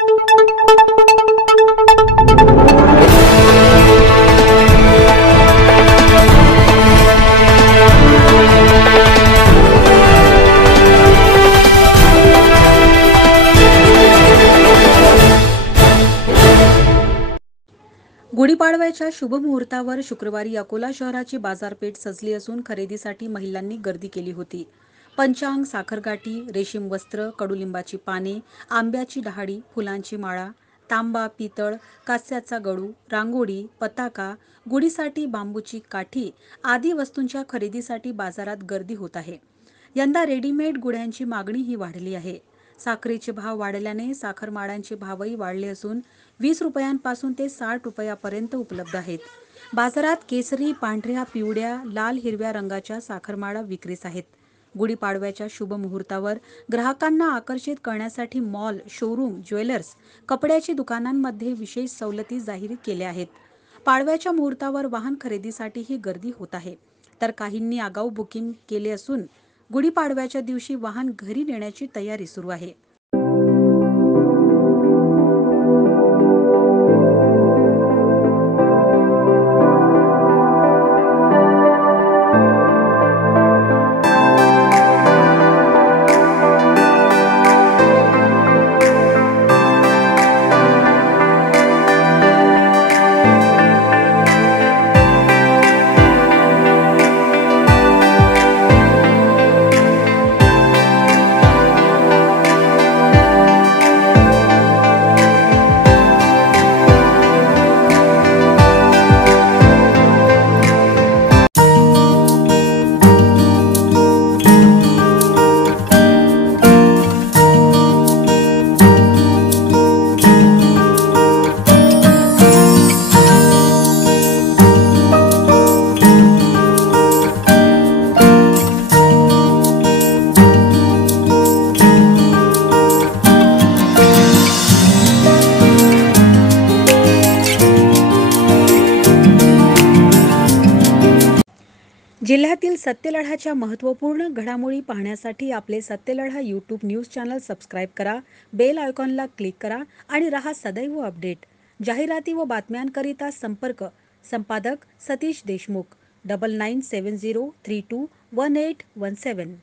गुढीपाडव्याच्या शुभ मुहूर्तावर शुक्रवारी अकोला शहराची बाजारपेठ सजली असून खरेदीसाठी महिलांनी गर्दी केली होती। पंचांग, साखरगाठी, रेशीम वस्त्र, कडुलिंबाची पाने, आंब्याची डहाळी, फुलांची माळा, तांबा, पितळ, कास्याचा गडू, रांगोळी, पताका, गुढीसाठी बांबूची काठी आदी वस्तूंच्या खरेदीसाठी बाजारात गर्दी होत आहे। यंदा रेडीमेड गुढ्यांची मागणीही वाढली आहे। साखरेचे भाव वाढल्याने साखरमाळ्यांचे भावही वाढले असून 20 रुपयांपासून ते 60 रुपयापर्यंत उपलब्ध आहेत। बाजारात केसरी, पांढऱ्या, पिवळ्या, लाल, हिरव्या रंगाच्या साखरमाळा विक्रीस आहेत। गुढीपाडव्याच्या शुभ मुहूर्तावर ग्राहकांना आकर्षित करण्यासाठी मॉल, शोरूम, ज्वेलर्स, कपड्याची दुकानांमध्ये विशेष सवलती जाहीर केल्या आहेत। पाडव्याच्या मुहूर्तावर वाहन खरेदीसाठीही गर्दी होत आहे, तर काहींनी आगाऊ बुकिंग केले असून गुढीपाडव्याच्या दिवशी वाहन घरी नेण्याची तयारी सुरू आहे। जिल्ह्यातील सत्यलढाच्या महत्त्वपूर्ण घडामोडी पाहण्यासाठी आपले Satyaladha YouTube news channel subscribe करा, बेल आयकॉनला क्लिक करा आणि रहा सदैव अपडेट। जाहिराती व बातम्यांकरिता संपर्क संपादक सतीश देशमुख 9970321817।